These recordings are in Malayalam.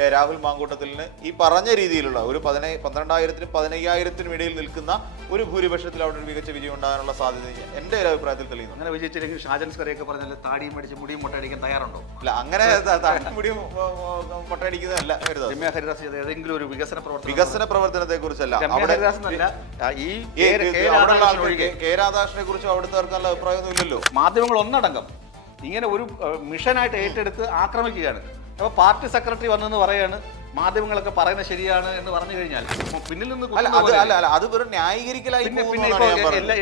രാഹുൽ മാങ്കൂട്ടത്തിലിന് ഈ പറഞ്ഞ രീതിയിലുള്ള ഒരു 12,000-നും 15,000-നും ഇടയിൽ നിൽക്കുന്ന ഒരു ഭൂരിപക്ഷത്തിൽ അവിടെ ഒരു മികച്ച വിജയം ഉണ്ടാകാനുള്ള സാധ്യത എൻ്റെ ഒരു അഭിപ്രായത്തിൽ തെളിയുന്നു. അങ്ങനെ വിജയിച്ചില്ലെങ്കിൽ ഷാജൻ സ്കറിയൊക്കെ പറഞ്ഞാൽ താടിയും മേടിച്ച് മുടിയും മുട്ടയടിക്കാൻ തയ്യാറുണ്ടോ? അല്ല, അങ്ങനെ മുടിയും മുട്ടയടിക്കുന്നതല്ല. രമ്യ ഹരിദാസ് ചെയ്ത ഏതെങ്കിലും ഒരു വികസന പ്രവർത്തനത്തെ കുറിച്ചല്ല, കെ രാധാകൃഷ്ണനെ കുറിച്ചും അവിടുത്തെ നല്ല അഭിപ്രായമൊന്നും ഇല്ലല്ലോ. മാധ്യമങ്ങൾ ഒന്നടങ്കം ഇങ്ങനെ ഒരു മിഷനായിട്ട് ഏറ്റെടുത്ത് ആക്രമിക്കുകയാണ്. അപ്പോൾ പാർട്ടി സെക്രട്ടറി വന്നെന്ന് പറയാണ് മാധ്യമങ്ങളൊക്കെ പറയുന്നത് ശരിയാണ് എന്ന് പറഞ്ഞു കഴിഞ്ഞാൽ പിന്നിൽ നിന്ന് അത് വെറും ന്യായീകരിക്കലായി.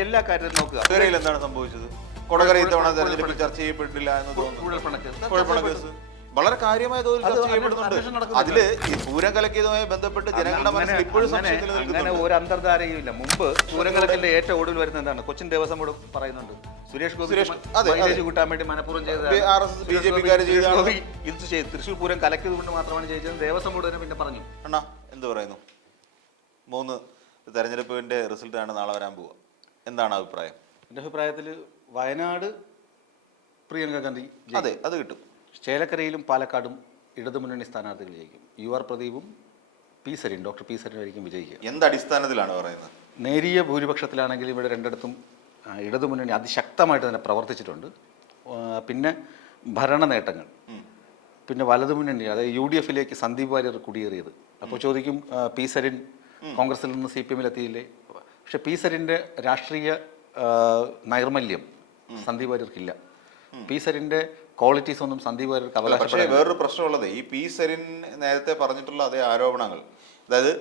എല്ലാ കാര്യത്തിലും നോക്കുക. എന്താണ് സംഭവിച്ചത്? കൊടകര ഇത്തവണ തെരഞ്ഞെടുപ്പിൽ ചർച്ച ചെയ്യപ്പെട്ടില്ല എന്ന് തോന്നുന്നു. വളരെ കാര്യമായ തോതിൽ ചർച്ച ചെയ്യപ്പെടുന്നുണ്ട്. അതില് ഈ പൂരം കലക്കിയതുമായി ബന്ധപ്പെട്ട് ജനങ്ങളുടെ മനസ്സിൽ ഇപ്പോഴും അങ്ങനെ ഒരു അന്തർധാരയും ഇല്ല. മുമ്പ് പൂരം കലക്കിന്റെ ഏറ്റവും ഒടുവിൽ വരുന്ന എന്താണ്? കൊച്ചിൻ ദേവസ്വം ബോർഡ് പറയുന്നുണ്ട് സുരേഷ് ഗോപി കൂട്ടാൻ വേണ്ടി മനഃപൂർവ്വം ഇത് ചെയ്ത് തൃശ്ശൂർ പൂരം കലക്കിയത് കൊണ്ട് മാത്രമാണ് ജയിച്ചത്. ദേവസ്വം ബോർഡ് തന്നെ പിന്നെ പറഞ്ഞു. അണ്ണാ എന്ത് പറയുന്നു? 3 തെരഞ്ഞെടുപ്പിന്റെ റിസൾട്ടാണ് നാളെ വരാൻ പോവുക. എന്താണ് അഭിപ്രായം? എൻ്റെ അഭിപ്രായത്തിൽ വയനാട് പ്രിയങ്ക ഗാന്ധി അത് കിട്ടും. ചേലക്കരയിലും പാലക്കാടും ഇടതുമുന്നണി സ്ഥാനാർത്ഥികൾ ജയിക്കും. UR പ്രദീപും ഡോക്ടർ പി സരിനായിരിക്കും വിജയിക്കുക. എന്ത് അടിസ്ഥാനത്തിലാണ് പറയുന്നത്? നേരിയ ഭൂരിപക്ഷത്തിലാണെങ്കിൽ ഇവിടെ രണ്ടിടത്തും ഇടതുമുന്നണി അതിശക്തമായിട്ട് തന്നെ പ്രവർത്തിച്ചിട്ടുണ്ട്. പിന്നെ ഭരണ നേട്ടങ്ങൾ, പിന്നെ വലതുമുന്നണി അതായത് UDF-ലേക്ക് സന്ദീപ് വാര്യർ കുടിയേറിയത്. അപ്പോൾ ചോദിക്കും, പി സരിൻ കോൺഗ്രസിൽ നിന്ന് CPM-ൽ എത്തിയില്ലേ? പക്ഷെ പി സരിൻ്റെ രാഷ്ട്രീയ നൈർമല്യം സന്ദീപ് വാര്യർക്കില്ല. പി സരിൻ്റെ ക്വാളിറ്റീസ് ഒന്നും സന്ദീപ് വാര്യർക്ക് അവകാശം. പക്ഷേ വേറൊരു പ്രശ്നമുള്ളത്, ഈ പി സരിൻ നേരത്തെ പറഞ്ഞിട്ടുള്ള അതേ ആരോപണങ്ങൾ, അതായത്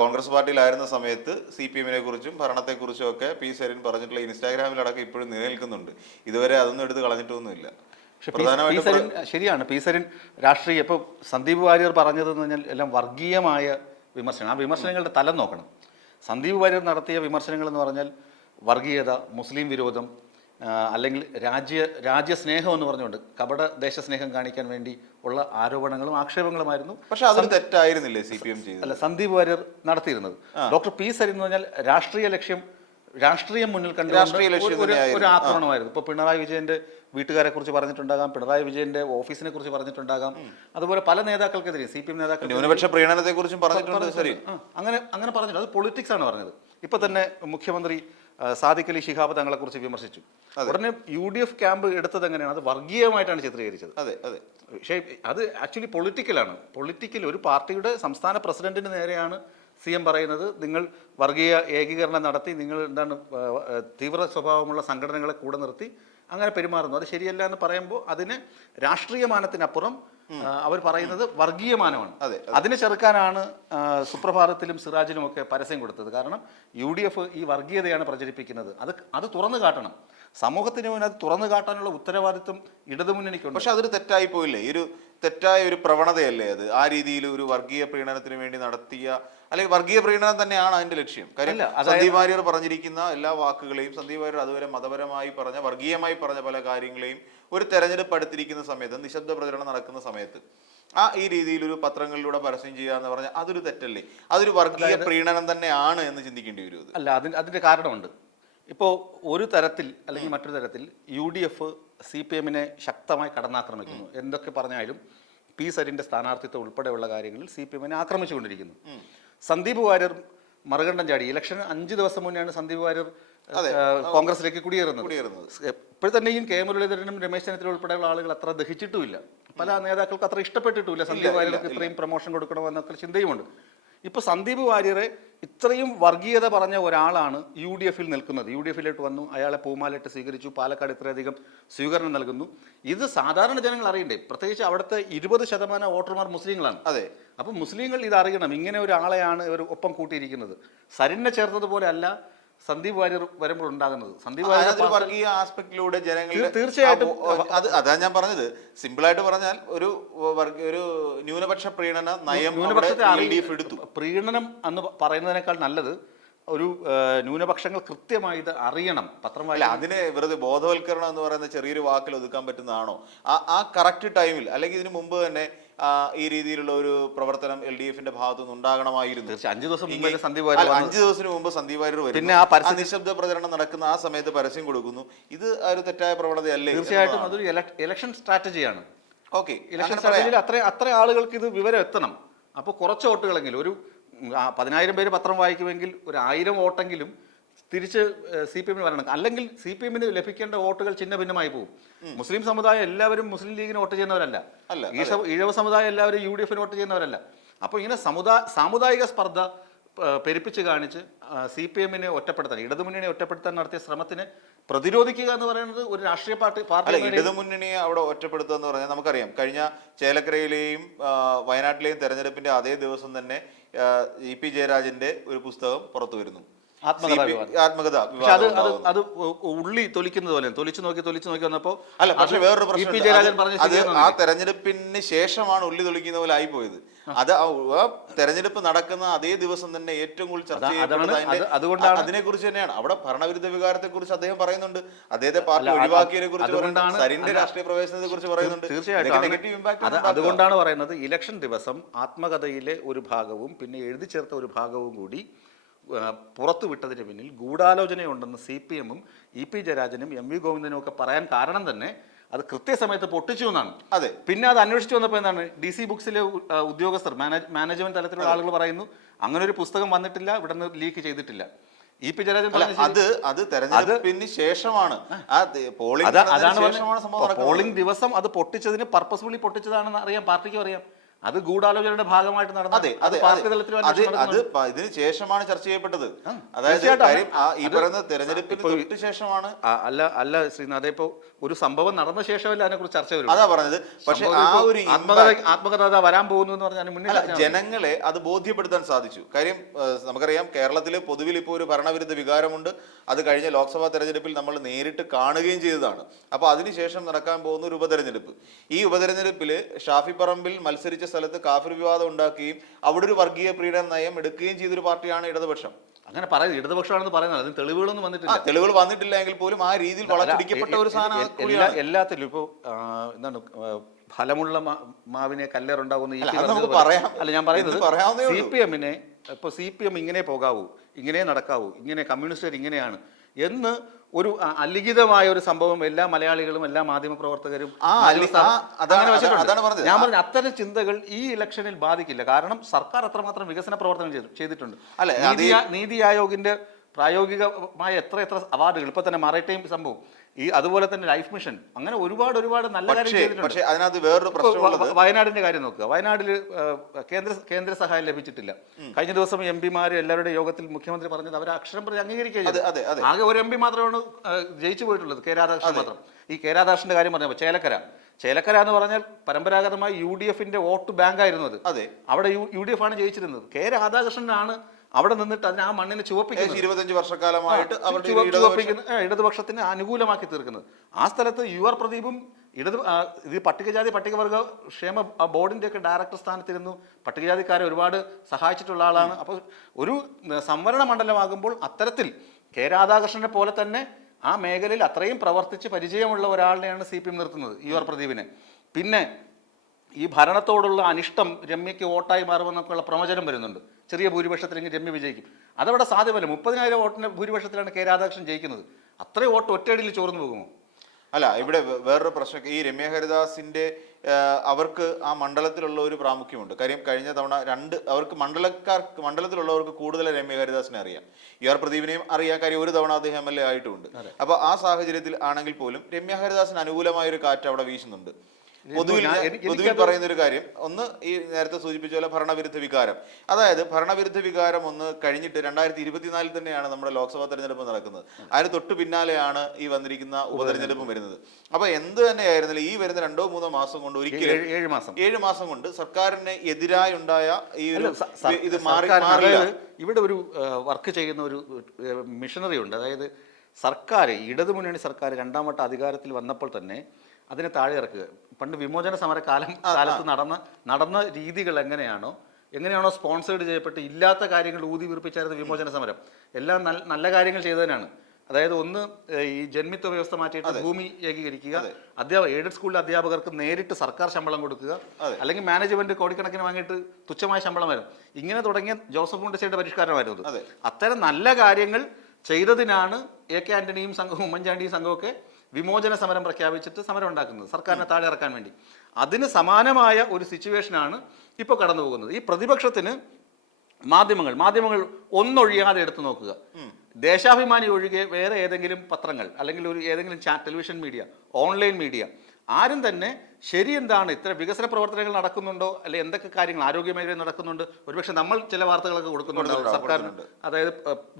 കോൺഗ്രസ് പാർട്ടിയിലായിരുന്ന സമയത്ത് CPM-നെ കുറിച്ചും ഭരണത്തെക്കുറിച്ചും ഒക്കെ പി സരിൻ പറഞ്ഞിട്ടുള്ള ഇൻസ്റ്റാഗ്രാമിലടക്കം ഇപ്പോഴും നിലനിൽക്കുന്നുണ്ട്. ഇതുവരെ അതൊന്നും എടുത്ത് കളഞ്ഞിട്ടൊന്നുമില്ല. ശരിയാണ്, പി സരിൻ രാഷ്ട്രീയ ഇപ്പോൾ സന്ദീപ് വാര്യർ പറഞ്ഞതെന്ന് പറഞ്ഞാൽ എല്ലാം വർഗീയമായ വിമർശനം. ആ വിമർശനങ്ങളുടെ തലം നോക്കണം. സന്ദീപ് വാര്യർ നടത്തിയ വിമർശനങ്ങൾ എന്ന് പറഞ്ഞാൽ വർഗീയത, മുസ്ലിം വിരോധം, അല്ലെങ്കിൽ രാജ്യസ്നേഹം എന്ന് പറഞ്ഞുകൊണ്ട് കപട ദേശസ്നേഹം കാണിക്കാൻ വേണ്ടി ഉള്ള ആരോപണങ്ങളും ആക്ഷേപങ്ങളുമായിരുന്നു. പക്ഷെ അതൊരു തെറ്റായിരുന്നില്ലേ CPM ചെയ്തത്? അല്ല, സന്ദീപ് വാര്യർ നടത്തിയിരുന്നത്. ഡോക്ടർ പി സരിൻ എന്ന് പറഞ്ഞാൽ രാഷ്ട്രീയം മുന്നിൽ കണ്ട് ഒരു ആക്രമണമായിരുന്നു. ഇപ്പോൾ പിണറായി വിജയന്റെ വീട്ടുകാരെ കുറിച്ച് പറഞ്ഞിട്ടുണ്ടാകാം, പിണറായി വിജയന്റെ ഓഫീസിനെ കുറിച്ച് പറഞ്ഞിട്ടുണ്ടാകാം, അതുപോലെ പല നേതാക്കൾക്കെതിരെ CPM നേതാക്കൾ ന്യൂനപക്ഷ പ്രീണനത്തെ കുറിച്ചും പറഞ്ഞിട്ടുണ്ട്. അങ്ങനെ പറഞ്ഞിട്ടുണ്ട്. അത് പൊളിറ്റിക്സ് ആണ് പറഞ്ഞത്. ഇപ്പൊ തന്നെ മുഖ്യമന്ത്രി സാദിഖ് അലി ശിഹാബ് തങ്ങളെ കുറിച്ച് വിമർശിച്ചു. ഉടനെ UDF ക്യാമ്പ് എടുത്തത് എങ്ങനെയാണ്? അത് വർഗീയമായിട്ടാണ് ചിത്രീകരിച്ചത്. പക്ഷേ അത് ആക്ച്വലി പൊളിറ്റിക്കലാണ്. ഒരു പാർട്ടിയുടെ സംസ്ഥാന പ്രസിഡന്റിന് നേരെയാണ് CM പറയുന്നത്, നിങ്ങൾ വർഗീയ ഏകീകരണം നടത്തി, നിങ്ങൾ എന്താണ് തീവ്ര സ്വഭാവമുള്ള സംഘടനകളെ കൂടെ നിർത്തി അങ്ങനെ പെരുമാറുന്നു, അത് ശരിയല്ല എന്ന് പറയുമ്പോൾ അതിന് രാഷ്ട്രീയ മാനത്തിനപ്പുറം അവർ പറയുന്നത് വർഗീയമാനമാണ്. അതിനെ ചെറുക്കാനാണ് സുപ്രഭാതത്തിലും സിറാജിലും ഒക്കെ പരസ്യം കൊടുത്തത്. കാരണം UDF ഈ വർഗീയതയാണ് പ്രചരിപ്പിക്കുന്നത്. അത് തുറന്നു കാട്ടണം. സമൂഹത്തിന് മുന്നിൽ അത് തുറന്നു കാട്ടാനുള്ള ഉത്തരവാദിത്വം ഇടതുമുന്നണിക്കുണ്ട്. പക്ഷെ അതൊരു തെറ്റായി പോയില്ലേ? ഒരു തെറ്റായ ഒരു പ്രവണതയല്ലേ അത്? ആ രീതിയിൽ ഒരു വർഗീയ പ്രീണനത്തിന് വേണ്ടി നടത്തിയ, അല്ലെങ്കിൽ വർഗീയ പ്രീണനം തന്നെയാണ് അതിന്റെ ലക്ഷ്യം. കാര്യം സന്ദീപ് വാര്യർ പറഞ്ഞിരിക്കുന്ന എല്ലാ വാക്കുകളെയും, സന്ദീപ് വാര്യർ അതുവരെ മതപരമായി പറഞ്ഞ, വർഗീയമായി പറഞ്ഞ പല കാര്യങ്ങളെയും ഒരു തെരഞ്ഞെടുപ്പ് അടുത്തിരിക്കുന്ന സമയത്ത്, നിശബ്ദ പ്രചരണം നടക്കുന്ന സമയത്ത് ഈ രീതിയിൽ ഒരു പത്രങ്ങളിലൂടെ പരസ്യം ചെയ്യുക എന്ന് പറഞ്ഞാൽ അതൊരു തെറ്റല്ലേ? അതൊരു വർഗീയ പ്രീണനം തന്നെയാണ് എന്ന് ചിന്തിക്കേണ്ടി വരും. അല്ല, അതിന്റെ കാരണമുണ്ട്. ഇപ്പോൾ ഒരു തരത്തിൽ അല്ലെങ്കിൽ മറ്റൊരു തരത്തിൽ UDF CPM-നെ ശക്തമായി കടന്നാക്രമിക്കുന്നു. എന്തൊക്കെ പറഞ്ഞാലും പി സരിന്റെ സ്ഥാനാർത്ഥിത്വം ഉൾപ്പെടെയുള്ള കാര്യങ്ങളിൽ CPM-നെ ആക്രമിച്ചുകൊണ്ടിരിക്കുന്നു. സന്ദീപ് വാര്യർ മറുകണ്ഠം ചാടി. ഇലക്ഷൻ 5 ദിവസം മുന്നെയാണ് സന്ദീപ് വാര്യർ കോൺഗ്രസിലേക്ക് കുടിയേറുന്നത്. ഇപ്പോഴത്തന്നെയും കെ മുരളീധരനും രമേശ് ചെന്നിത്തല ഉൾപ്പെടെയുള്ള ആളുകൾ അത്ര ദഹിച്ചിട്ടുമില്ല. പല നേതാക്കൾക്ക് അത്ര ഇഷ്ടപ്പെട്ടിട്ടുമില്ല. സന്ദീപ് വാര്യർക്ക് ഇത്രയും പ്രൊമോഷൻ കൊടുക്കണമെന്നൊക്കെ ചിന്തയുമുണ്ട്. ഇപ്പോൾ സന്ദീപ് വാര്യരെ ഇത്രയും വർഗീയത പറഞ്ഞ ഒരാളാണ് UDF-ൽ നിൽക്കുന്നത്. UDF-ലേക്ക് വന്നു, അയാളെ പൂമാലിട്ട് സ്വീകരിച്ചു, പാലക്കാട് ഇത്രയധികം സ്വീകരണം നൽകുന്നു. ഇത് സാധാരണ ജനങ്ങൾ അറിയണ്ടേ? പ്രത്യേകിച്ച് അവിടുത്തെ 20% വോട്ടർമാർ മുസ്ലിങ്ങളാണ്. അപ്പം മുസ്ലിങ്ങൾ ഇത് അറിയണം. ഇങ്ങനെ ഒരാളെയാണ് ഇവർ ഒപ്പം കൂട്ടിയിരിക്കുന്നത്. സരിനെ ചേർത്തതുപോലെ അല്ല സന്ദീപ് വാര്യർ വരുമ്പോൾ ഉണ്ടാകുന്നത്. സന്ദീപ് വാര്യർ വർഗീയ ആസ്പെക്ടിലൂടെ ജനങ്ങൾ തീർച്ചയായിട്ടും അതാ ഞാൻ പറഞ്ഞത്. സിമ്പിളായിട്ട് പറഞ്ഞാൽ ഒരു ന്യൂനപക്ഷ പ്രീണന നയം എടുത്തു. പ്രീണനം എന്ന് പറയുന്നതിനേക്കാൾ നല്ലത് ഒരു ന്യൂനപക്ഷങ്ങൾ കൃത്യമായി ഇത് അറിയണം. പത്രം വായില്ല, അതിനെ വെറുതെ ബോധവൽക്കരണം എന്ന് പറയുന്ന ചെറിയൊരു വാക്കിൽ ഒതുക്കാൻ പറ്റുന്നതാണോ? ആ കറക്റ്റ് ടൈമിൽ, അല്ലെങ്കിൽ ഇതിനു മുമ്പ് തന്നെ ഈ രീതിയിലുള്ള ഒരു പ്രവർത്തനം LDF-ന്റെ ഭാഗത്തുനിന്ന് ഉണ്ടാകണമായിരുന്നു. 5 ദിവസം മുമ്പ് സന്ദീപ് വാര്യർ വരും. പിന്നെ നിശബ്ദ പ്രചരണം നടക്കുന്ന ആ സമയത്ത് പരസ്യം കൊടുക്കുന്നു. ഇത് ഒരു തെറ്റായ പ്രവണതയല്ലേ? തീർച്ചയായിട്ടും അതൊരു ഇലക്ഷൻ സ്ട്രാറ്റജിയാണ്. ഓക്കെ, ഇലക്ഷൻ സ്ട്രാറ്റജിയിൽ അത്ര ആളുകൾക്ക് ഇത് വിവരം എത്തണം. അപ്പോൾ കുറച്ച് വോട്ടുകളെങ്കിലും ഒരു 10,000 പേര് പത്രം വായിക്കുമെങ്കിൽ ഒരു 1000 വോട്ടെങ്കിലും തിരിച്ച് CPM വരണം. അല്ലെങ്കിൽ CPM ലഭിക്കേണ്ട വോട്ടുകൾ ചിഹ്ന ഭിന്നമായി പോകും. മുസ്ലിം സമുദായം എല്ലാവരും മുസ്ലിം ലീഗിന് വോട്ട് ചെയ്യുന്നവരല്ല, ഈഴവ സമുദായം എല്ലാവരും UDF വോട്ട് ചെയ്യുന്നവരല്ല. അപ്പോൾ ഇങ്ങനെ സാമുദായിക സ്പർദ്ധ പെരുപ്പിച്ച് കാണിച്ച് CPM ഒറ്റപ്പെടുത്താൻ, ഇടതുമുന്നണിയെ ഒറ്റപ്പെടുത്താൻ നടത്തിയ ശ്രമത്തിനെ പ്രതിരോധിക്കുക എന്ന് പറയുന്നത് ഒരു രാഷ്ട്രീയ പാർട്ടി ഇടതുമുന്നണിയെ അവിടെ ഒറ്റപ്പെടുത്തുക എന്ന് പറഞ്ഞാൽ നമുക്കറിയാം, കഴിഞ്ഞ ചേലക്കരയിലെയും വയനാട്ടിലെയും തെരഞ്ഞെടുപ്പിന്റെ അതേ ദിവസം തന്നെ EP ജയരാജന്റെ ഒരു പുസ്തകം പുറത്തു വരുന്നു, ആത്മകഥ. അത് ഉള്ളി തൊലിക്കുന്നത് പോലെ തൊലിച്ചു നോക്കി വന്നപ്പോ അല്ല, പക്ഷെ വേറൊരു പ്രശ്നം, ആ തെരഞ്ഞെടുപ്പിന് ശേഷമാണ് ഉള്ളി തൊലിക്കുന്ന പോലെ ആയിപ്പോയത്. അത് ആ തെരഞ്ഞെടുപ്പ് നടക്കുന്ന അതേ ദിവസം തന്നെ ഏറ്റവും കൂടുതൽ ചർച്ച ചെയ്യപ്പെടുന്നത് അതിനെ കുറിച്ച് തന്നെയാണ്. അവിടെ ഭരണവിരുദ്ധ വികാരത്തെ കുറിച്ച് അദ്ദേഹം പറയുന്നുണ്ട്, അദ്ദേഹത്തെ പാർട്ടി ഒഴിവാക്കിയതിനെ കുറിച്ച്, സരിന്റെ രാഷ്ട്രീയ പ്രവേശനത്തെ കുറിച്ച് പറയുന്നുണ്ട്. തീർച്ചയായിട്ടും അതുകൊണ്ടാണ് പറയുന്നത് ഇലക്ഷൻ ദിവസം ആത്മകഥയിലെ ഒരു ഭാഗവും പിന്നെ എഴുതി ചേർത്ത ഒരു ഭാഗവും കൂടി പുറത്തു വിട്ടതിന് പിന്നിൽ ഗൂഢാലോചനയുണ്ടെന്ന് CPM EP ജയരാജനും MV ഗോവിന്ദനും ഒക്കെ പറയാൻ കാരണം തന്നെ അത് കൃത്യസമയത്ത് പൊട്ടിച്ചു എന്നാണ്. അതെ, പിന്നെ അത് അന്വേഷിച്ചു വന്നപ്പോൾ എന്താണ് DC ബുക്സിലെ ഉദ്യോഗസ്ഥർ മാനേജ്മെന്റ് തലത്തിലുള്ള ആളുകൾ പറയുന്നു അങ്ങനെ ഒരു പുസ്തകം വന്നിട്ടില്ല, ഇവിടെ നിന്ന് ലീക്ക് ചെയ്തിട്ടില്ല. EP ജയരാജൻ അത് തെരഞ്ഞെടുപ്പിന് ശേഷമാണ്, പോളിംഗ് ദിവസം അത് പൊട്ടിച്ചതിന് പർപ്പസ്ഫുള്ളി പൊട്ടിച്ചതാണെന്ന് അറിയാം, പാർട്ടിക്കും അറിയാം. അത് ഗൂഢാലോചനയുടെ ഭാഗമായിട്ട് നടന്നത്. ഇതിന് ശേഷമാണ് ചർച്ച ചെയ്യപ്പെട്ടത്. അതായത് ഈ പറയുന്ന തെരഞ്ഞെടുപ്പിന് തൊട്ട് ശേഷമാണ്. അല്ല ശ്രീനാഥ്, ഇപ്പോ ഒരു സംഭവം നടന്ന ശേഷമല്ല അതിനെ കുറിച്ച് ചർച്ച വരും. അതാ പറഞ്ഞത്. പക്ഷെ ആ ഒരു ആത്മകഥ വരാൻ പോകുന്നു എന്ന് പറഞ്ഞാൽ മുന്നേ ജനങ്ങളെ അത് ബോധ്യപ്പെടുത്താൻ സാധിച്ചു. കാര്യം നമുക്കറിയാം, കേരളത്തിൽ പൊതുവിൽ ഇപ്പോൾ ഒരു ഭരണവിരുദ്ധ വികാരമുണ്ട്. അത് കഴിഞ്ഞ ലോക്സഭാ തെരഞ്ഞെടുപ്പിൽ നമ്മൾ നേരിട്ട് കാണുകയും ചെയ്തതാണ്. അപ്പൊ അതിനുശേഷം നടക്കാൻ പോകുന്ന ഒരു ഉപതെരഞ്ഞെടുപ്പ്, ഈ ഉപതെരഞ്ഞെടുപ്പിൽ ഷാഫി പറമ്പിൽ മത്സരിച്ച സ്ഥലത്ത് കാഫിർ വിവാദം ഉണ്ടാക്കുകയും അവിടെ ഒരു വർഗീയ പ്രീണന നയം എടുക്കുകയും ചെയ്തൊരു പാർട്ടിയാണ് ഇടതുപക്ഷം. അങ്ങനെ പറയുന്നത് ഇടതുപക്ഷമാണെന്ന് പറയുന്നത്, അതിന് തെളിവുകളൊന്നും വന്നിട്ടില്ല. തെളിവുകൾ വന്നിട്ടില്ല എങ്കിൽ പോലും ആ രീതിയിൽ വളച്ചൊടിക്കപ്പെട്ട ഒരു സാധനം എല്ലാത്തിലും. ഇപ്പോൾ എന്താണ് ഫലമുള്ള മാവിനെ കല്ലേറുണ്ടാകുന്ന അല്ല ഞാൻ പറയുന്നത്, CPM ഇപ്പോൾ CPM ഇങ്ങനെ പോകാവൂ, ഇങ്ങനെ നടക്കാവൂ, ഇങ്ങനെ കമ്മ്യൂണിസ്റ്റുകാർ ഇങ്ങനെയാണ് എന്ന് ഒരു അലിഖിതമായ ഒരു സംഭവം എല്ലാ മലയാളികളും എല്ലാ മാധ്യമ പ്രവർത്തകരും ഞാൻ പറഞ്ഞു അത്തരം ചിന്തകൾ ഈ ഇലക്ഷനിൽ ബാധിക്കില്ല. കാരണം സർക്കാർ അത്രമാത്രം വികസന പ്രവർത്തനം ചെയ്തിട്ടുണ്ട്. നീതി ആയോഗിന്റെ പ്രായോഗികമായ എത്ര അവാർഡുകൾ ഇപ്പൊ തന്നെ മറൈറ്റൈം സംഭവം, ഈ അതുപോലെ തന്നെ ലൈഫ് മിഷൻ, അങ്ങനെ ഒരുപാട് നല്ല കാര്യങ്ങൾ. പക്ഷേ അതിനകത്ത് വേറൊരു പ്രശ്നം, വയനാടിന്റെ കാര്യം നോക്കുക. വയനാട്ടിൽ കേന്ദ്ര സഹായം ലഭിച്ചിട്ടില്ല. കഴിഞ്ഞ ദിവസം MP എല്ലാവരുടെ യോഗത്തിൽ മുഖ്യമന്ത്രി പറഞ്ഞത് അവർ അക്ഷരം പ്രതി അംഗീകരിക്കുക. ആകെ ഒരു MP മാത്രമാണ് ജയിച്ചു പോയിട്ടുള്ളത്, K രാധാകൃഷ്ണൻ മാത്രം. ഈ K രാധാകൃഷ്ണന്റെ കാര്യം പറഞ്ഞപ്പോൾ ചേലക്കര എന്ന് പറഞ്ഞാൽ പരമ്പരാഗതമായി UDFന്റെ വോട്ട് ബാങ്ക് ആയിരുന്നു. അത് അവിടെ UDF ആണ് ജയിച്ചിരുന്നത്. K രാധാകൃഷ്ണനാണ് അവിടെ നിന്നിട്ട് അതിന് ആ മണ്ണിനെ ചുവപ്പിക്കുന്നത്. 25 വർഷക്കാലമായിട്ട് ഇടതുപക്ഷത്തിന് അനുകൂലമാക്കി തീർക്കുന്നത്. ആ സ്ഥലത്ത് UR പ്രദീപും ഇത് പട്ടികജാതി പട്ടികവർഗ ക്ഷേമ ബോർഡിന്റെ ഒക്കെ ഡയറക്ടർ സ്ഥാനത്തിരുന്നു. പട്ടികജാതിക്കാരെ ഒരുപാട് സഹായിച്ചിട്ടുള്ള ആളാണ്. അപ്പോൾ ഒരു സംവരണ മണ്ഡലമാകുമ്പോൾ അത്തരത്തിൽ K രാധാകൃഷ്ണനെ പോലെ തന്നെ ആ മേഖലയിൽ അത്രയും പ്രവർത്തിച്ച് പരിചയമുള്ള ഒരാളിനെയാണ് CPM നിർത്തുന്നത്, UR പ്രദീപിനെ. പിന്നെ ഈ ഭരണത്തോടുള്ള അനിഷ്ടം രമ്യയ്ക്ക് വോട്ടായി മാറുമെന്നൊക്കെയുള്ള പ്രവചനം വരുന്നുണ്ട്. ചെറിയ ഭൂരിപക്ഷത്തിലെങ്കിൽ രമ്യ വിജയിക്കും. അതവിടെ സാധ്യമല്ല. 30,000 വോട്ടിന്റെ ഭൂരിപക്ഷത്തിലാണ് K രാധാകൃഷ്ണൻ ജയിക്കുന്നത്. അത്രയും വോട്ട് ഒറ്റയടിയിൽ ചോർന്നു പോകുമോ? അല്ല, ഇവിടെ വേറൊരു പ്രശ്നം, ഈ രമ്യ ഹരിദാസിന്റെ അവർക്ക് ആ മണ്ഡലത്തിലുള്ള ഒരു പ്രാമുഖ്യമുണ്ട്. കാര്യം കഴിഞ്ഞ തവണ അവർക്ക് മണ്ഡലത്തിലുള്ളവർക്ക് കൂടുതൽ രമ്യ ഹരിദാസിനെ അറിയാം, UR പ്രദീപിനെയും അറിയാം. കാര്യം ഒരു തവണ അദ്ദേഹം MLA ആയിട്ടുമുണ്ട്. അപ്പൊ ആ സാഹചര്യത്തിൽ ആണെങ്കിൽ പോലും രമ്യ ഹരിദാസിന് അനുകൂലമായ ഒരു കാറ്റ് അവിടെ വീശുന്നുണ്ട്. പൊതുവിൽ പറയുന്ന ഒരു കാര്യം, ഒന്ന് ഈ നേരത്തെ സൂചിപ്പിച്ച പോലെ ഭരണവിരുദ്ധ വികാരം. അതായത് ഭരണവിരുദ്ധ വികാരം ഒന്ന് കഴിഞ്ഞിട്ട് 2024 തന്നെയാണ് നമ്മുടെ ലോക്സഭാ തെരഞ്ഞെടുപ്പ് നടക്കുന്നത്. അതിന് തൊട്ട് പിന്നാലെയാണ് ഈ വന്നിരിക്കുന്ന ഉപതെരഞ്ഞെടുപ്പും വരുന്നത്. അപ്പൊ എന്ത് തന്നെയായിരുന്നാലും ഈ വരുന്ന 2-3 മാസം കൊണ്ട് ഒരിക്കലും 7 മാസം കൊണ്ട് സർക്കാരിന് എതിരായി ഉണ്ടായ ഈ ഒരു ഇത് മാറില്ല. ഇവിടെ ഒരു വർക്ക് ചെയ്യുന്ന ഒരു മിഷനറി ഉണ്ട്. അതായത് സർക്കാർ, ഇടതുമുന്നണി സർക്കാർ 2ാം വട്ട അധികാരത്തിൽ വന്നപ്പോൾ തന്നെ അതിനെ താഴെ ഇറക്കുക. പണ്ട് വിമോചന സമര കാലത്ത് നടന്ന രീതികൾ എങ്ങനെയാണോ സ്പോൺസേഡ് ചെയ്യപ്പെട്ട് ഇല്ലാത്ത കാര്യങ്ങൾ ഊതി വീർപ്പിച്ചായിരുന്നു വിമോചന സമരം. എല്ലാം നല്ല കാര്യങ്ങൾ ചെയ്തതിനാണ്. അതായത് ഒന്ന്, ഈ ജന്മിത്വ വ്യവസ്ഥ മാറ്റിയിട്ട് ഭൂമി ഏകീകരിക്കുക, എയ്ഡഡ് സ്കൂളിലെ അധ്യാപകർക്ക് നേരിട്ട് സർക്കാർ ശമ്പളം കൊടുക്കുക, അല്ലെങ്കിൽ മാനേജ്മെന്റ് കോടിക്കണക്കിന് വാങ്ങിയിട്ട് തുച്ഛമായ ശമ്പളം വരും. ഇങ്ങനെ തുടങ്ങിയ ജോസഫ് മുണ്ടശ്ശേരിയുടെ പരിഷ്കാരമായിരുന്നു. അത്തരം നല്ല കാര്യങ്ങൾ ചെയ്തതിനാണ് AK ആന്റണിയും സംഘവും ഉമ്മൻചാണ്ടിയും സംഘമൊക്കെ വിമോചന സമരം പ്രഖ്യാപിച്ചിട്ട് സമരം ഉണ്ടാക്കുന്നത്, സർക്കാരിനെ താഴെ ഇറക്കാൻ വേണ്ടി. അതിന് സമാനമായ ഒരു സിറ്റുവേഷനാണ് ഇപ്പോൾ കടന്നു പോകുന്നത്. ഈ പ്രതിപക്ഷത്തിന് മാധ്യമങ്ങൾ ഒന്നൊഴിയാതെ എടുത്തു നോക്കുക. ദേശാഭിമാനി ഒഴികെ വേറെ ഏതെങ്കിലും പത്രങ്ങൾ അല്ലെങ്കിൽ ഏതെങ്കിലും ടെലിവിഷൻ മീഡിയ, ഓൺലൈൻ മീഡിയ, ആരും തന്നെ ശരി എന്താണ്, ഇത്ര വികസന പ്രവർത്തനങ്ങൾ നടക്കുന്നുണ്ടോ, അല്ലെ എന്തൊക്കെ കാര്യങ്ങൾ ആരോഗ്യ മേഖലയിൽ നടക്കുന്നുണ്ട്, ഒരുപക്ഷെ നമ്മൾ ചില വാർത്തകളൊക്കെ കൊടുക്കുന്നുണ്ട് സർക്കാരിന്, അതായത്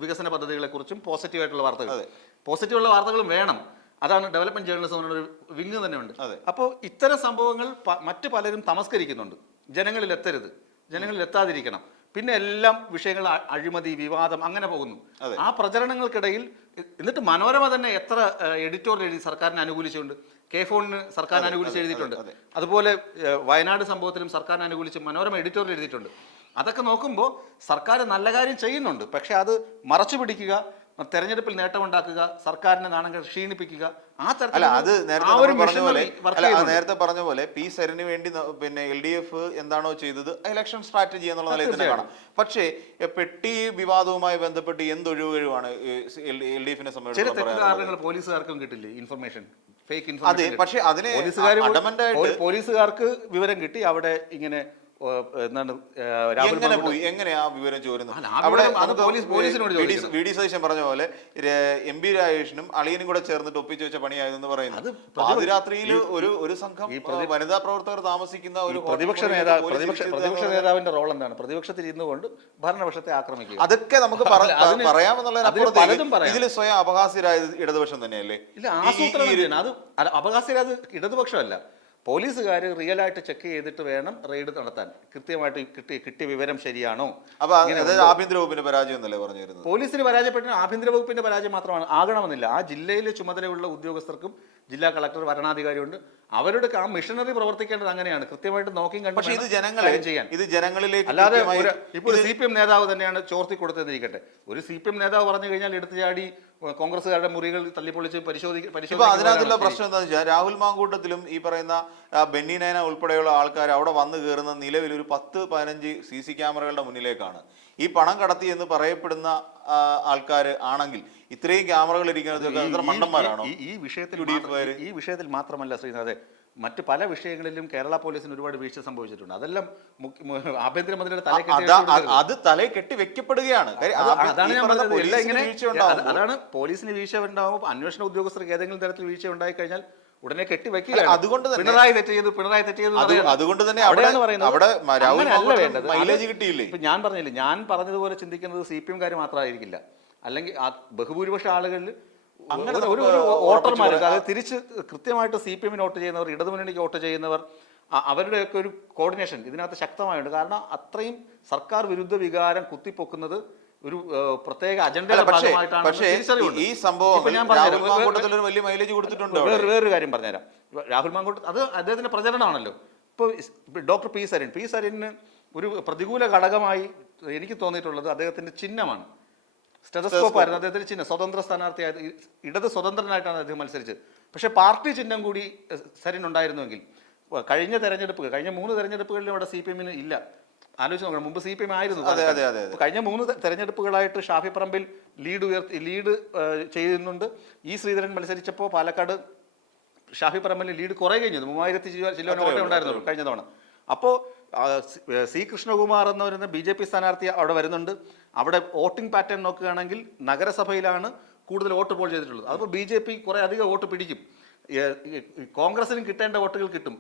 വികസന പദ്ധതികളെ കുറിച്ചും പോസിറ്റീവായിട്ടുള്ള വാർത്തകൾ, പോസിറ്റീവുള്ള വാർത്തകളും വേണം. അതാണ് ഡെവലപ്മെന്റ് ജേർണലിസം എന്നൊരു വിങ് തന്നെ ഉണ്ട്. അപ്പോൾ ഇത്തരം സംഭവങ്ങൾ മറ്റു പലരും തമസ്കരിക്കുന്നുണ്ട്. ജനങ്ങളിൽ എത്തരുത്, ജനങ്ങളിൽ എത്താതിരിക്കണം. പിന്നെ എല്ലാം വിഷയങ്ങൾ അഴിമതി, വിവാദം, അങ്ങനെ പോകുന്നു. ആ പ്രചരണങ്ങൾക്കിടയിൽ എന്നിട്ട് മനോരമ തന്നെ എത്ര എഡിറ്റോറിയൽ എഴുതി സർക്കാരിനെ അനുകൂലിച്ചുകൊണ്ട്, കെ ഫോണിന് സർക്കാരിനെ അനുകൂലിച്ച് എഴുതിയിട്ടുണ്ട്. അതുപോലെ വയനാട് സംഭവത്തിലും സർക്കാരിനെ അനുകൂലിച്ച് മനോരമ എഡിറ്റോറിയൽ എഴുതിയിട്ടുണ്ട്. അതൊക്കെ നോക്കുമ്പോൾ സർക്കാർ നല്ല കാര്യം ചെയ്യുന്നുണ്ട്. പക്ഷെ അത് മറച്ചു പിടിക്കുക, തെരഞ്ഞെടുപ്പിൽ നേട്ടമുണ്ടാക്കുക, സർക്കാരിനെ നാണങ്ങൾ ക്ഷീണിപ്പിക്കുക, ആ തരത്തിൽ അത് നേരത്തെ പറഞ്ഞ പോലെ പി സരിന് വേണ്ടി പിന്നെ LDF എന്താണോ ചെയ്തത് ഇലക്ഷൻ സ്ട്രാറ്റജി എന്നുള്ള നിലയിൽ തന്നെ കാണാം. പക്ഷേ പെട്ടി വിവാദവുമായി ബന്ധപ്പെട്ട് എന്തൊഴിവുകഴിവാണ് LDFിനെ സംബന്ധിച്ച് പോലീസുകാർക്കും കിട്ടില്ലേ ഇൻഫർമേഷൻ, ഫേക്ക് അതെ. ഇൻഫർമേഷൻ. പക്ഷെ അതിന് പോലീസുകാർക്ക് വിവരം കിട്ടി, അവിടെ ഇങ്ങനെ എന്താണ് എങ്ങനെ ആ വിവരം ചോരുന്നു? VD സതീശൻ പറഞ്ഞ പോലെ MP രാജേഷിനും അളിയനും കൂടെ ചേർന്നിട്ട് ഒപ്പിച്ചു വെച്ച പണിയായതെന്ന് പറയുന്നത്. പാതിരാത്രിയിൽ ഒരു സംഘം വനിതാ പ്രവർത്തകർ താമസിക്കുന്ന ഒരു പ്രതിപക്ഷ നേതാവിന്റെ റോൾ എന്താണ്? പ്രതിപക്ഷത്തിൽ ഇരുന്നുകൊണ്ട് ഭരണപക്ഷത്തെ ആക്രമിക്കുക. അതൊക്കെ നമുക്ക് പറയാമെന്നുള്ള ഇതിൽ സ്വയം അപഹാസ്യരായത് ഇടതുപക്ഷം തന്നെയല്ലേ? ഇല്ല, ആസൂത്രണം. അത് അപഹാസ്യരാത് ഇടതുപക്ഷമല്ല. പോലീസുകാർ റിയലായിട്ട് ചെക്ക് ചെയ്തിട്ട് വേണം റെയ്ഡ് നടത്താൻ. കൃത്യമായിട്ട് കിട്ടിയ വിവരം ശരിയാണോ? അപ്പൊ ആഭ്യന്തര വകുപ്പിന്റെ പരാജയം എന്നല്ലേ പറഞ്ഞു വരുന്നത്? പോലീസിന് പരാജയപ്പെട്ട ആഭ്യന്തര വകുപ്പിന്റെ പരാജയം മാത്രമാണ് ആകണമെന്നില്ല. ആ ജില്ലയിലെ ചുമതലയുള്ള ഉദ്യോഗസ്ഥർക്കും ജില്ലാ കളക്ടർ, വരണാധികാരിയുണ്ട്. അവരുടെ ആ മിഷനറി പ്രവർത്തിക്കേണ്ടത് അങ്ങനെയാണ്, കൃത്യമായിട്ട് നോക്കി കണ്ടു ചെയ്യാൻ. ഇത് ജനങ്ങളിലേക്ക് അല്ലാതെ ഇപ്പോൾ CPM നേതാവ് തന്നെയാണ് ചോർത്തി കൊടുത്തെന്നിരിക്കട്ടെ, ഒരു CPM നേതാവ് പറഞ്ഞു കഴിഞ്ഞാൽ എടുത്തു ചാടി കോൺഗ്രസ്സുകാരുടെ മുറികൾ തല്ലിപ്പൊളിച്ച് പരിശോധിക്കും. അതിനകത്തുള്ള പ്രശ്നം എന്താണെന്ന് വെച്ചാൽ രാഹുൽ മാങ്കൂട്ടത്തിലും ഈ പറയുന്ന ബെന്നി നയന ഉൾപ്പെടെയുള്ള ആൾക്കാർ അവിടെ വന്നു കയറുന്ന നിലവിൽ ഒരു 10-15 CC ക്യാമറകളുടെ മുന്നിലേക്കാണ്. ഈ പണം കടത്തി എന്ന് പറയപ്പെടുന്ന ആൾക്കാർ ആണെങ്കിൽ ഇത്രയും ക്യാമറകൾ ഇരിക്കുന്നത് മണ്ടന്മാരാണോ? ഈ വിഷയത്തിൽ മാത്രമല്ല ശ്രീനാഥെ, മറ്റു പല വിഷയങ്ങളിലും കേരള പോലീസിന് ഒരുപാട് വീഴ്ച സംഭവിച്ചിട്ടുണ്ട്. അതെല്ലാം ആഭ്യന്തരമന്ത്രിയുടെ അത് തലേ കെട്ടി വെക്കപ്പെടുകയാണ്. അതാണ് ഞാൻ പറഞ്ഞത്. അതാണ് പോലീസിന് വീഴ്ച ഉണ്ടാകുമ്പോൾ അന്വേഷണ ഉദ്യോഗസ്ഥർക്ക് ഏതെങ്കിലും തരത്തിൽ വീഴ്ച ഉണ്ടായി കഴിഞ്ഞാൽ ഉടനെ കെട്ടിവെക്കുക. അതുകൊണ്ട് പിണറായി തെറ്റ് ചെയ്തു. അതുകൊണ്ട് തന്നെ ഇപ്പൊ ഞാൻ പറഞ്ഞില്ലേ, ഞാൻ പറഞ്ഞതുപോലെ ചിന്തിക്കുന്നത് CPM-കാർ മാത്രമായിരിക്കില്ല. അല്ലെങ്കിൽ ബഹുഭൂരിപക്ഷം ആളുകളിൽ ഒരു വോട്ടർമാർ, അതായത് തിരിച്ച് കൃത്യമായിട്ട് CPM-ന് വോട്ട് ചെയ്യുന്നവർ, ഇടതുമുന്നണിക്ക് വോട്ട് ചെയ്യുന്നവർ, അവരുടെയൊക്കെ ഒരു കോർഡിനേഷൻ ഇതിനകത്ത് ശക്തമായുണ്ട്. കാരണം അത്രയും സർക്കാർ വിരുദ്ധ വികാരം കുത്തിപ്പൊക്കുന്നത് ഒരു പ്രത്യേക അജണ്ടയുടെ ഭാഗമായിട്ടാണ്. ഈ സംഭവം വേറൊരു കാര്യം പറഞ്ഞുതരാം. രാഹുൽ മാങ്കൂട്ടം അത് അദ്ദേഹത്തിന്റെ പ്രചരണമാണല്ലോ. ഇപ്പോൾ ഡോക്ടർ പി സരിന് ഒരു പ്രതികൂല ഘടകമായി എനിക്ക് തോന്നിയിട്ടുള്ളത് അദ്ദേഹത്തിന്റെ ചിഹ്നമാണ്. സ്റ്റെതസ്കോപ്പ് ആയിരുന്നു അദ്ദേഹത്തിന്റെ ചിഹ്നം. സ്വതന്ത്ര സ്ഥാനാർത്ഥിയായത്, ഇടത് സ്വതന്ത്രനായിട്ടാണ് അദ്ദേഹം മത്സരിച്ചത്. പക്ഷെ പാർട്ടി ചിഹ്നം കൂടി സരിൻ ഉണ്ടായിരുന്നുവെങ്കിൽ കഴിഞ്ഞ 3 തെരഞ്ഞെടുപ്പുകളിലും ഇവിടെ CPM-ന് ഇല്ല. ആലോചിച്ച് നോക്കണം. മുമ്പ് CPM ആയിരുന്നു. കഴിഞ്ഞ 3 തെരഞ്ഞെടുപ്പുകളായിട്ട് ഷാഫി പറമ്പിൽ ലീഡ് ചെയ്യുന്നുണ്ട്. ശ്രീധരൻ മത്സരിച്ചപ്പോൾ പാലക്കാട് ഷാഫി പറമ്പിൽ ലീഡ് കുറേ കഴിഞ്ഞത് 3000 ചില്ലോന വോട്ടേ ഉണ്ടായിരുന്നുള്ളൂ കഴിഞ്ഞ തവണ. അപ്പോൾ C കൃഷ്ണകുമാർ എന്ന് പറയുന്ന BJP സ്ഥാനാർത്ഥി അവിടെ വരുന്നുണ്ട്. അവിടെ വോട്ടിംഗ് പാറ്റേൺ നോക്കുകയാണെങ്കിൽ നഗരസഭയിലാണ് കൂടുതൽ വോട്ട് പോൾ ചെയ്തിട്ടുള്ളത്. അപ്പോൾ BJP കുറേ അധികം വോട്ട് പിടിക്കും. കോൺഗ്രസിനും കിട്ടേണ്ട വോട്ടുകൾ കിട്ടും.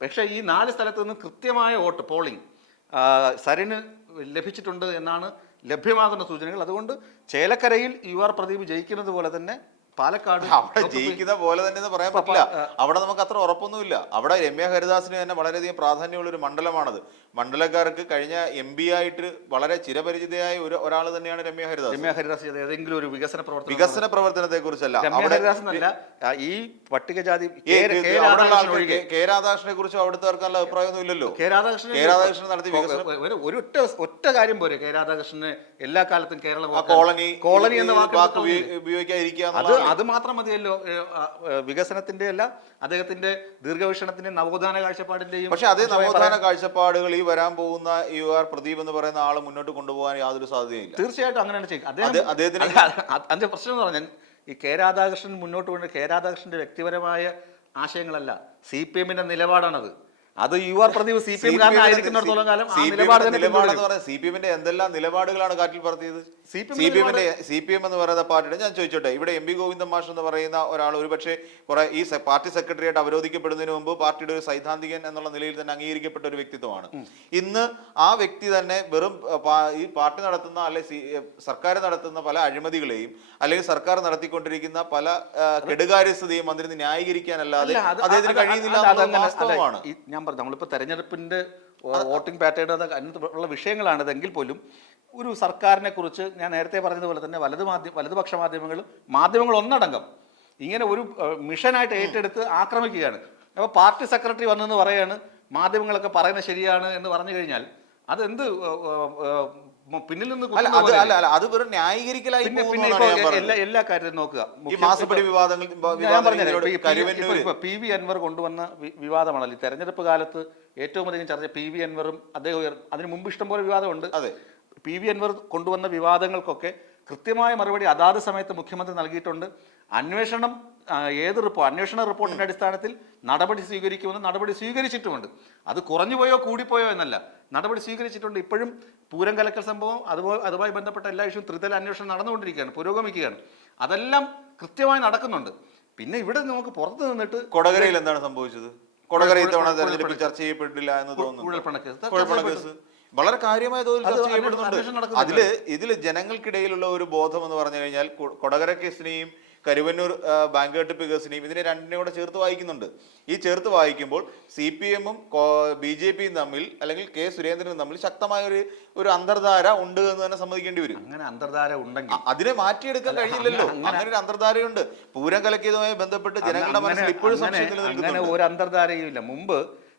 പക്ഷേ ഈ 4 സ്ഥലത്ത് നിന്ന് കൃത്യമായ വോട്ട് പോളിംഗ് സരിന് ലഭിച്ചിട്ടുണ്ട് എന്നാണ് ലഭ്യമാകുന്ന സൂചനകൾ. അതുകൊണ്ട് ചേലക്കരയിൽ UR പ്രദീപ് ജയിക്കുന്നത് പോലെ തന്നെ പാലക്കാട് അവിടെ ജയിക്കുന്ന പോലെ തന്നെ പറയാൻ പറ്റില്ല. അവിടെ നമുക്ക് അത്ര ഉറപ്പൊന്നുമില്ല. അവിടെ രമ്യ ഹരിദാസിന് തന്നെ വളരെയധികം പ്രാധാന്യമുള്ള ഒരു മണ്ഡലമാണത്. മണ്ഡലക്കാർക്ക് കഴിഞ്ഞ MP ആയിട്ട് വളരെ ചിരപരിചിതയായ ഒരാൾ തന്നെയാണ് രമ്യ ഹരിദാസ്. ഏതെങ്കിലും ഒരു വികസന പ്രവർത്തനത്തെ കുറിച്ചല്ല, ഈ പട്ടികജാതി കെ രാധാകൃഷ്ണനെ കുറിച്ചും അവിടുത്തെ അഭിപ്രായമൊന്നും ഇല്ലല്ലോ. കെ രാധാകൃഷ്ണൻ നടത്തിയ ഒരു ഒറ്റ കാര്യം പോരെ കെ രാധാകൃഷ്ണന് എല്ലാ കാലത്തും കേരള കോളനി എന്ന വാക്ക് ഉപയോഗിക്കാതിരിക്കുക. അത് മാത്രം മതിയല്ലോ വികസനത്തിന്റെ അല്ല, അദ്ദേഹത്തിന്റെ ദീർഘവീക്ഷണത്തിന്റെ നവോത്ഥാന കാഴ്ചപ്പാടിന്റെയും. പക്ഷെ അതേ നവോത്ഥാന കാഴ്ചപ്പാടുകൾ ഈ വരാൻ പോകുന്ന UR പ്രദീപ് എന്ന് പറയുന്ന ആള് മുന്നോട്ട് കൊണ്ടുപോകാൻ യാതൊരു സാധ്യതയില്ല. തീർച്ചയായിട്ടും അങ്ങനെയാണ് ചെയ്യുക. അദ്ദേഹത്തിന് അതിന്റെ പ്രശ്നം എന്ന് പറഞ്ഞാൽ ഈ കെ രാധാകൃഷ്ണൻ മുന്നോട്ട് കൊണ്ട് കെ രാധാകൃഷ്ണന്റെ വ്യക്തിപരമായ ആശയങ്ങളല്ല, CPM-ന്റെ നിലപാടാണത്. അത് യു ആർ പ്രദീപ് CPM ആയിരിക്കുന്നിടത്തോളം കാലം ആ നിലപാട് തന്നെ നിലപാടെന്ന് പറയുന്നത് CPM-ന്റെ എന്തെല്ലാം നിലപാടുകളാണ് കാറ്റിൽ പറത്തിയത്? CPM എന്ന് പറയുന്ന പാർട്ടിയുടെ, ഞാൻ ചോദിച്ചോട്ടെ, ഇവിടെ MP ഗോവിന്ദൻ മാഷ് എന്ന് പറയുന്ന ഒരാൾ ഒരുപക്ഷെ കുറെ ഈ പാർട്ടി സെക്രട്ടറിയായിട്ട് അവരോധിക്കപ്പെടുന്നതിന് മുമ്പ് പാർട്ടിയുടെ ഒരു സൈദ്ധാന്തികൻ എന്നുള്ള നിലയിൽ തന്നെ അംഗീകരിക്കപ്പെട്ട ഒരു വ്യക്തിത്വമാണ്. ഇന്ന് ആ വ്യക്തി തന്നെ വെറും ഈ പാർട്ടി നടത്തുന്ന അല്ലെങ്കിൽ സർക്കാർ നടത്തുന്ന പല അഴിമതികളെയും അല്ലെങ്കിൽ സർക്കാർ നടത്തിക്കൊണ്ടിരിക്കുന്ന പല കെടുകാര്യസ്ഥതയും മന്ത്രി ന്യായീകരിക്കാനല്ലാതെ അദ്ദേഹത്തിന് കഴിയുന്നില്ല എന്നുള്ളത് വാസ്തവമാണ്. ഞാൻ പറഞ്ഞു, നമ്മളിപ്പോൾ തെരഞ്ഞെടുപ്പിന്റെ വോട്ടിംഗ് പാറ്റേൺ ഉള്ള വിഷയങ്ങളാണിതെങ്കിൽ പോലും ഒരു സർക്കാരിനെ കുറിച്ച് ഞാൻ നേരത്തെ പറഞ്ഞതുപോലെ തന്നെ വലതുപക്ഷ മാധ്യമങ്ങൾ ഒന്നടങ്കം ഇങ്ങനെ ഒരു മിഷനായിട്ട് ഏറ്റെടുത്ത് ആക്രമിക്കുകയാണ്. അപ്പോൾ പാർട്ടി സെക്രട്ടറി വന്നെന്ന് പറയാണ് മാധ്യമങ്ങളൊക്കെ പറയുന്നത് ശരിയാണ് എന്ന് പറഞ്ഞു കഴിഞ്ഞാൽ അതെന്ത് പിന്നിൽ നിന്ന് അത് വെറും ന്യായീകരിക്കലായി. എല്ലാ കാര്യത്തിലും നോക്കുക, ഈ മാസപ്പടി വിവാദങ്ങൾ, PV അൻവർ കൊണ്ടുവന്ന വിവാദമാണല്ലോ തെരഞ്ഞെടുപ്പ് കാലത്ത് ഏറ്റവും അധികം ചർച്ച. PV അൻവറും അദ്ദേഹം അതിന് മുമ്പ് ഇഷ്ടംപോലെ വിവാദമുണ്ട്. PV അൻവർ കൊണ്ടുവന്ന വിവാദങ്ങൾക്കൊക്കെ കൃത്യമായ മറുപടി അതാത് സമയത്ത് മുഖ്യമന്ത്രി നൽകിയിട്ടുണ്ട്. അന്വേഷണ റിപ്പോർട്ടിന്റെ അടിസ്ഥാനത്തിൽ നടപടി സ്വീകരിക്കുമെന്ന് നടപടി സ്വീകരിച്ചിട്ടുമുണ്ട്. അത് കുറഞ്ഞുപോയോ കൂടിപ്പോയോ എന്നല്ല, നടപടി സ്വീകരിച്ചിട്ടുണ്ട്. ഇപ്പോഴും പൂരം കലക്കൽ സംഭവം അതുമായി ബന്ധപ്പെട്ട എല്ലാ ഇഷ്യൂവും ത്രിതല അന്വേഷണം നടന്നുകൊണ്ടിരിക്കുകയാണ്, പുരോഗമിക്കുകയാണ്. അതെല്ലാം കൃത്യമായി നടക്കുന്നുണ്ട്. പിന്നെ ഇവിടെ നമുക്ക് പുറത്ത് നിന്നിട്ട് കൊടകരയിൽ എന്താണ് സംഭവിച്ചത്? കൊടകര ഇത്തവണ തെരഞ്ഞെടുപ്പിൽ ചർച്ച ചെയ്യപ്പെട്ടില്ല എന്ന് തോന്നുന്നു. കുഴൽപ്പണക്കേസ് വളരെ കാര്യമായ തോതിൽ ചർച്ച ചെയ്യപ്പെടുന്നുണ്ട്. ഇതില് ജനങ്ങൾക്കിടയിലുള്ള ഒരു ബോധം എന്ന് പറഞ്ഞു കഴിഞ്ഞാൽ കൊടകര കേസിനെയും കരുവന്നൂർ ബാങ്ക് തട്ടിപ്പ് കേസിനെയും ഇതിനെ രണ്ടിനെയും കൂടെ ചേർത്ത് വായിക്കുന്നുണ്ട്. ഈ ചേർത്ത് വായിക്കുമ്പോൾ CPM-ഉം BJP-യും തമ്മിൽ അല്ലെങ്കിൽ K. സുരേന്ദ്രനും തമ്മിൽ ശക്തമായ ഒരു അന്തർധാര ഉണ്ട് എന്ന് തന്നെ സമ്മതിക്കേണ്ടി വരും. അങ്ങനെ അന്തർധാര ഉണ്ടെങ്കിൽ അതിനെ മാറ്റിയെടുക്കാൻ കഴിയില്ലല്ലോ. അങ്ങനെ ഒരു അന്തർധാരയുണ്ട്. പൂരം കലക്കിയതുമായി ബന്ധപ്പെട്ട് ജനങ്ങളുടെ മനസ്സിൽ ഇപ്പോഴും സംശയം നിലനിൽക്കുന്നുണ്ട്. അങ്ങനെ ഒരു അന്തർധാരയും ഇല്ല. മുമ്പ്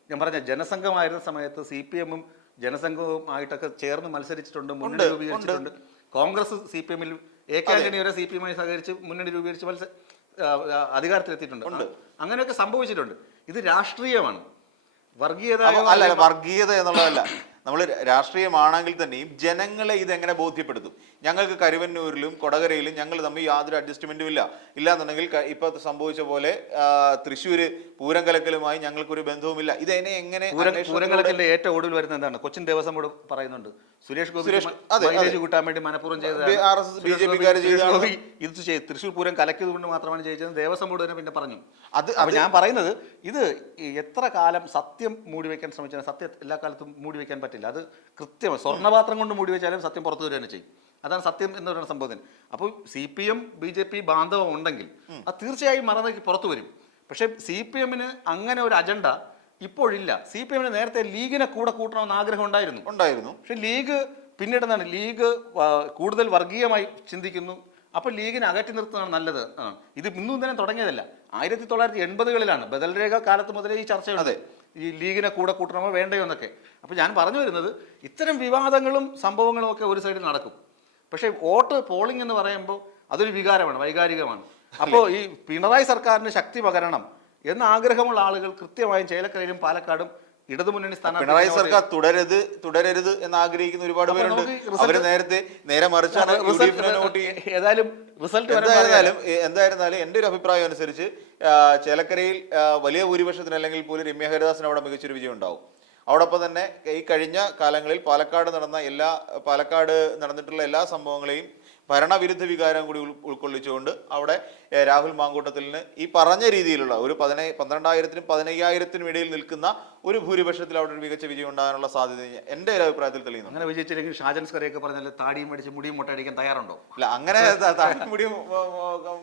ഞാൻ പറഞ്ഞ ജനസംഘമായിരുന്ന സമയത്ത് CPM-ഉം ജനസംഘവുമായിട്ടൊക്കെ ചേർന്ന് മത്സരിച്ചിട്ടുണ്ട്, മുന്നണി രൂപീകരിച്ചിട്ടുണ്ട്. കോൺഗ്രസ് CPM-ൽ AK ആന്റണി വരെ CPM-മായി സഹകരിച്ച് മുന്നണി രൂപീകരിച്ച് അധികാരത്തിലെത്തിയിട്ടുണ്ട്. അങ്ങനെയൊക്കെ സംഭവിച്ചിട്ടുണ്ട്. ഇത് രാഷ്ട്രീയമാണ്, വർഗീയത എന്നുള്ളതല്ല. നമ്മൾ രാഷ്ട്രീയമാണെങ്കിൽ തന്നെയും ജനങ്ങളെ ഇതെങ്ങനെ ബോധ്യപ്പെടുത്തും? ഞങ്ങൾക്ക് കരുവന്നൂരിലും കൊടകരയിലും ഞങ്ങൾ തമ്മിൽ യാതൊരു അഡ്ജസ്റ്റ്മെന്റും ഇല്ലാന്നുണ്ടെങ്കിൽ ഇപ്പൊ സംഭവിച്ച പോലെ തൃശ്ശൂര് പൂരം കലക്കലുമായി ഞങ്ങൾക്കൊരു ബന്ധവുമില്ല. ഇതെന്നെ എങ്ങനെ? പൂരം കലക്കലിന്റെ ഏറ്റവും ഒടുവിൽ വരുന്നത് എന്താണ്? കൊച്ചിൻ ദേവസ്വം ബോർഡ് പറയുന്നുണ്ട് സുരേഷ് ഗോപി കൂട്ടാൻ വേണ്ടി മനഃപൂർവ്വം ഇത് തൃശ്ശൂർ പൂരം കലക്കിയത് കൊണ്ട് മാത്രമാണ് ജയിച്ചത്. ദേവസ്വം ബോർഡ് തന്നെ പിന്നെ പറഞ്ഞു. അത് ഞാൻ പറയുന്നത്, ഇത് എത്ര കാലം സത്യം മൂടിവെക്കാൻ ശ്രമിച്ചാലും സത്യം എല്ലാ കാലത്തും മൂടിവെക്കാൻ പറ്റില്ല. അത് കൃത്യമായി സ്വർണ്ണപാത്രം കൊണ്ട് മൂടി വെച്ചാലും സത്യം പുറത്തു വരിക തന്നെ ചെയ്യും. അതാണ് സത്യം എന്ന് പറയുന്ന സംഭവത്തിന്. അപ്പോൾ CPM BJP ബാന്ധവം ഉണ്ടെങ്കിൽ അത് തീർച്ചയായും മറന്നേക്ക് പുറത്തു വരും. പക്ഷെ CPM-ന് അങ്ങനെ ഒരു അജണ്ട ഇപ്പോഴില്ല. CPM-ന് നേരത്തെ ലീഗിനെ കൂടെ കൂട്ടണമെന്ന് ആഗ്രഹം ഉണ്ടായിരുന്നു. പക്ഷെ ലീഗ് പിന്നീട് എന്താണ്, ലീഗ് കൂടുതൽ വർഗീയമായി ചിന്തിക്കുന്നു. അപ്പോൾ ലീഗിനെ അകറ്റി നിർത്തുന്നതാണ് നല്ലത്. ഇത് ഇന്നും തന്നെ തുടങ്ങിയതല്ല. 1980-കളിലാണ് ബദൽരേഖ കാലത്ത് മുതലേ ഈ ചർച്ചയുണ്ട്, ഈ ലീഗിനെ കൂടെ കൂട്ടണമോ വേണ്ടയോ എന്നൊക്കെ. അപ്പോൾ ഞാൻ പറഞ്ഞു വരുന്നത്, ഇത്തരം വിവാദങ്ങളും സംഭവങ്ങളും ഒക്കെ ഒരു സൈഡിൽ നടക്കും. പക്ഷേ വോട്ട് പോളിംഗ് എന്ന് പറയുമ്പോൾ അതൊരു വികാരമാണ്, വൈകാരികമാണ്. അപ്പോൾ ഈ പിണറായി സർക്കാരിന് ശക്തി പകരണം എന്ന ആഗ്രഹമുള്ള ആളുകൾ കൃത്യമായും ചേലക്കരയിലും പാലക്കാടും ഇടതുമുന്നണി സ്ഥാനാർത്ഥി പിണറായി സർക്കാർ തുടരരുത് എന്ന് ആഗ്രഹിക്കുന്ന ഒരുപാട് പേരുണ്ട്. അവര് നേരെ മറിച്ചാണ്. ഏതായാലും റിസൾട്ട് എന്തായിരുന്നാലും എൻ്റെ ഒരു അഭിപ്രായം അനുസരിച്ച് ചേലക്കരയിൽ വലിയ ഭൂരിപക്ഷത്തിന് അല്ലെങ്കിൽ പോലും രമ്യ ഹരിദാസിന് അവിടെ മികച്ചൊരു വിജയം ഉണ്ടാവും. അതോടൊപ്പം തന്നെ ഈ കഴിഞ്ഞ കാലങ്ങളിൽ പാലക്കാട് നടന്നിട്ടുള്ള എല്ലാ സംഭവങ്ങളെയും ഭരണവിരുദ്ധ വികാരം കൂടി ഉൾക്കൊള്ളിച്ചുകൊണ്ട് അവിടെ രാഹുൽ മാങ്കൂട്ടത്തിലിന് ഈ പറഞ്ഞ രീതിയിലുള്ള ഒരു 12,000-നും 15,000-നും ഇടയിൽ നിൽക്കുന്ന ഒരു ഭൂരിപക്ഷത്തിൽ അവിടെ ഒരു മികച്ച വിജയം ഉണ്ടാകാനുള്ള സാധ്യത എൻ്റെ ഒരു അഭിപ്രായത്തിൽ തെളിയുന്നു. അങ്ങനെ വിജയിച്ചില്ലെങ്കിൽ ഷാജൻ സ്കറിയൊക്കെ പറഞ്ഞാൽ താടിയും അടിച്ച് മുടിയും മുട്ടയടിക്കാൻ തയ്യാറുണ്ടോ? അല്ല, അങ്ങനെ താടിയും മുടിയും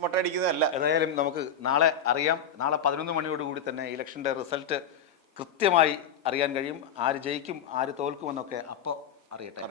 മുട്ടയടിക്കുന്നതല്ല. ഏതായാലും നമുക്ക് നാളെ അറിയാം. നാളെ 11 മണിയോടുകൂടി തന്നെ ഇലക്ഷൻ്റെ റിസൾട്ട് കൃത്യമായി അറിയാൻ കഴിയും. ആര് ജയിക്കും ആര് തോൽക്കുമെന്നൊക്കെ അപ്പോൾ അറിയട്ടെ.